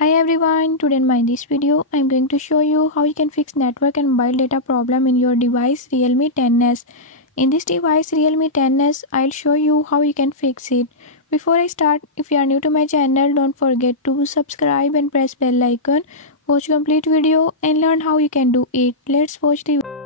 Hi everyone, today in this video I am going to show you how you can fix network and mobile data problem in your device Realme 10s. In this device Realme 10s, I'll show you how you can fix it. Before I start, if you are new to my channel, don't forget to subscribe and press bell icon. Watch complete video and learn how you can do it. Let's watch the video.